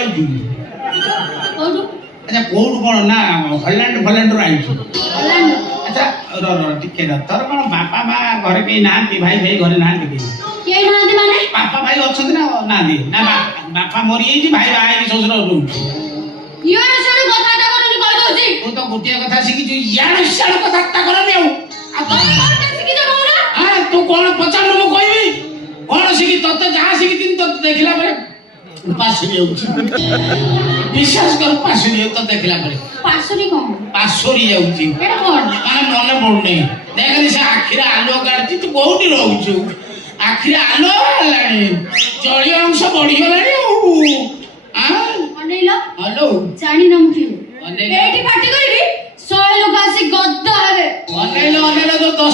ପଳେଇଛୁ କୋଉଠୁ? ଆଚ୍ଛା କୋଉଠୁ କଣ ନା ହଲାଣ୍ଡରୁ ଆଇଛୁ ହଲାଣ୍ଡ। ଆଚ୍ଛା ଟିକେ ତୋର କଣ ବାପା ମା ଘରେ କେହି ନାହାନ୍ତି ଭାଇ ଭାଇ ଘରେ ନାହାନ୍ତି କେହି କେହି ନାହାନ୍ତି ମାନେ? ବାପା ଭାଇ ଅଛନ୍ତି ନା ନାହାନ୍ତି ନା ବାପା ମରିଯାଇଛି ଭାଇ ବାହା ହେଇକି ଶ୍ୱଶୁର ରହୁଛି ଇଆଡେ ସିଆଡେ କଥାଟା କରୁନି କହିଦଉଛି। ତୁ ତ ଗୋଟିଏ କଥା ଶିଖିଛୁ ଇଆଡେ ସିଆଡେ କଥାବାର୍ତ୍ତା କରନି ଆଉ ତମେ କଣଟା ଶିଖିଛ କହୁନ? ତୁ କଣ ପଚାରିଲୁ ମୁଁ କହିବି କଣ ଶିଖି ତତେ ଯାହା ଶିଖିଥିଲି ତତେ ଦେଖିଲା ପରେ ପାଶୁରି ଯାଉଛି ବିଶ୍ୱାସ କର ପାଶୁରି ଯାଉଛି ତତେ ଦେଖିଲା ପରେ ପାଶୁରି କଣ? ପାଶୁରି ଯାଉଛି ଏଟା କଣ? ମାନେ ମନେ ପଡୁନି ଦେଖନି ସେ ଆଖିରେ ଆଲୁଅ କାଢୁଛି ତୁ କୋଉଠି ରହୁଛୁ ଆଖିରେ ଆଲୁଅ ହେଲାଣି ଜଳୀୟ ଅଂଶ ବଢିଗଲାଣି ଆଉ ଅନେଇଲ ହ୍ୟାଲୋ ଜାଣିନ ମୁଁ କିଏ? ଅନେଇଲ ଏଇଠି ପାଟି କରିବି 100 ଲୋକ ଆସି ଗଦ ହେବେ। ଅନେଇଲ ଯୋଉ 10